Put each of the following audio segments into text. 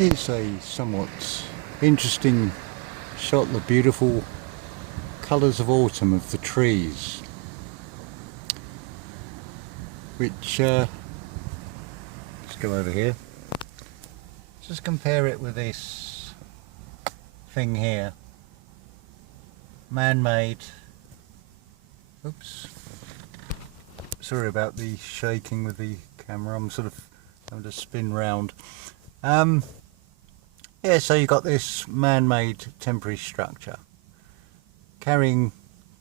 It's a somewhat interesting shot, the beautiful colours of autumn of the trees, which, let's go over here, just compare it with this thing here, man-made, oops, sorry about the shaking with the camera, I'm sort of having to spin round. Yeah, so you've got this man-made temporary structure carrying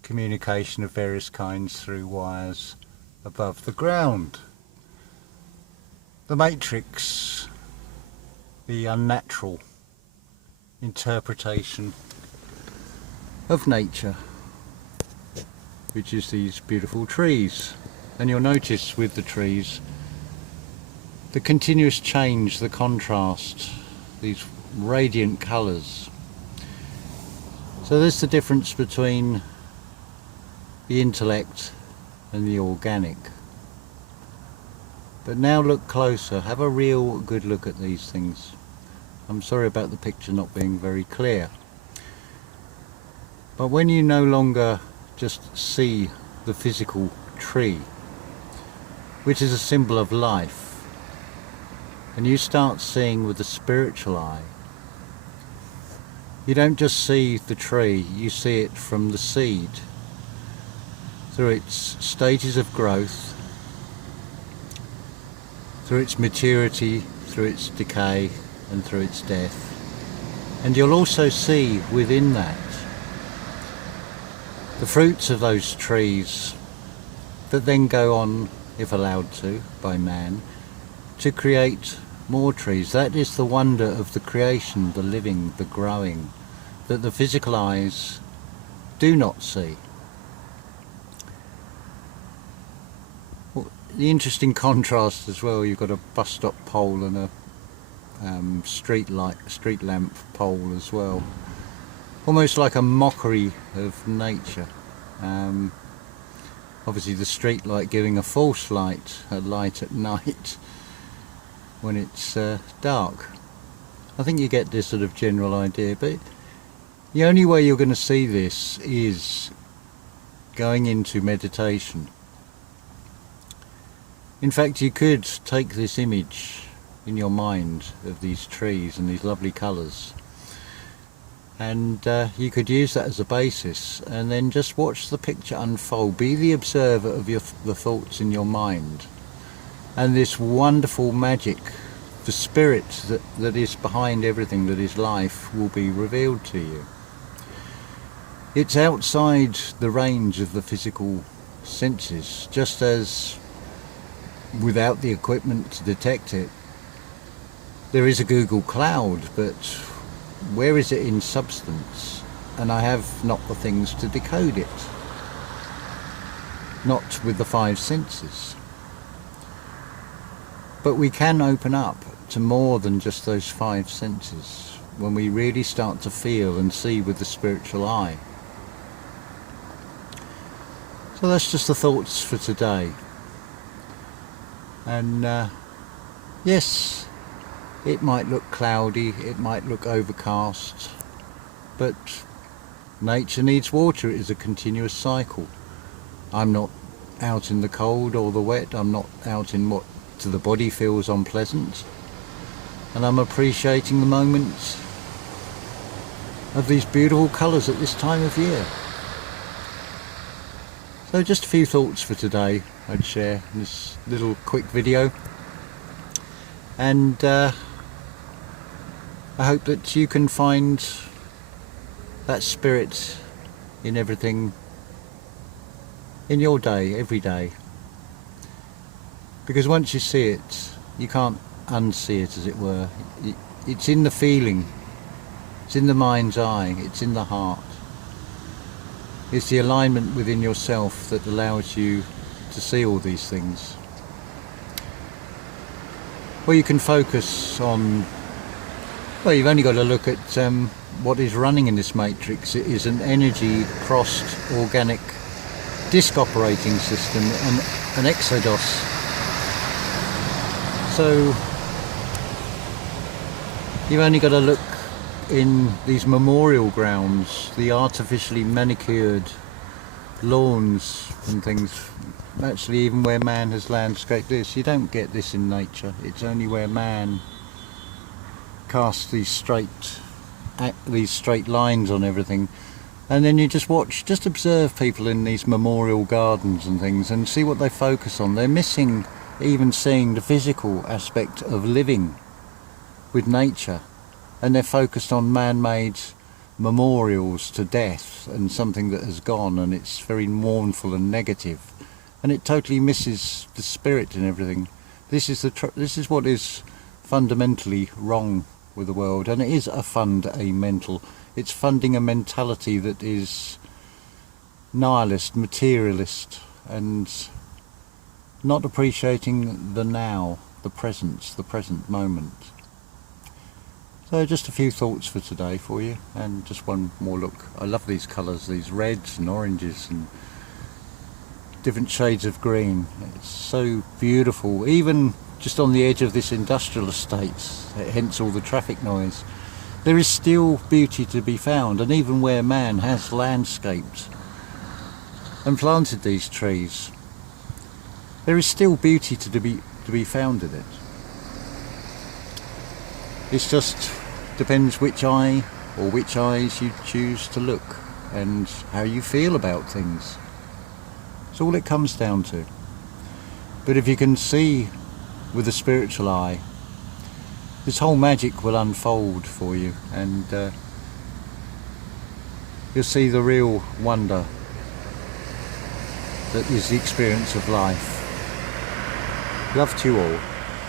communication of various kinds through wires above the ground. The matrix, the unnatural interpretation of nature, which is these beautiful trees. And you'll notice with the trees the continuous change, the contrast, these radiant colours. So there's the difference between the intellect and the organic. But now look closer, have a real good look at these things. I'm sorry about the picture not being very clear. But when you no longer just see the physical tree, which is a symbol of life, and you start seeing with the spiritual eye, you don't just see the tree, you see it from the seed, through its stages of growth, through its maturity, through its decay, and through its death. And you'll also see within that the fruits of those trees that then go on, if allowed to, by man, to create more trees. That is the wonder of the creation, the living, the growing, that the physical eyes do not see. Well, the interesting contrast as well, you've got a bus stop pole and a street lamp pole as well. Almost like a mockery of nature. Obviously the street light giving a false light, a light at night when it's dark. I think you get this sort of general idea, but the only way you're going to see this is going into meditation. In fact, you could take this image in your mind of these trees and these lovely colours, and you could use that as a basis and then just watch the picture unfold. Be the observer of the thoughts in your mind, and this wonderful magic, the spirit that is behind everything that is life, will be revealed to you. It's outside the range of the physical senses, just as without the equipment to detect it, there is a Google cloud, but where is it in substance? And I have not the things to decode it, not with the five senses. But we can open up to more than just those five senses when we really start to feel and see with the spiritual eye. So that's just the thoughts for today. And yes, it might look cloudy, it might look overcast, but nature needs water. It is a continuous cycle. I'm not out in the cold or the wet, I'm not out in what to the body feels unpleasant, and I'm appreciating the moment of these beautiful colours at this time of year. So just a few thoughts for today I'd share in this little quick video, and I hope that you can find that spirit in everything in your day, every day. Because once you see it, you can't unsee it, as it were. It's in the feeling, it's in the mind's eye, it's in the heart. It's the alignment within yourself that allows you to see all these things. Well, you can focus on, well, you've only got to look at what is running in this matrix. It is an energy crossed organic disk operating system, an EXO-DOS. So You've only got to look in these memorial grounds, the artificially manicured lawns and things. Actually, even where man has landscaped this, you don't get this in nature. It's only where man casts these straight lines on everything. And then you just watch, just observe people in these memorial gardens and things and see what they focus on. They're missing even seeing the physical aspect of living with nature, and they're focused on man-made memorials to death and something that has gone, and it's very mournful and negative, and it totally misses the spirit and everything. This is what is fundamentally wrong with the world, and it is a fundamental. It's funding a mentality that is nihilist, materialist, and not appreciating the now, the present moment. So just a few thoughts for today for you, and just one more look. I love these colours, these reds and oranges and different shades of green. It's so beautiful, even just on the edge of this industrial estate, hence all the traffic noise. There is still beauty to be found, and even where man has landscaped and planted these trees, there is still beauty to be found in it. It just depends which eye or which eyes you choose to look, and how you feel about things. It's all it comes down to. But if you can see with a spiritual eye, this whole magic will unfold for you, and you'll see the real wonder that is the experience of life. Love to you all.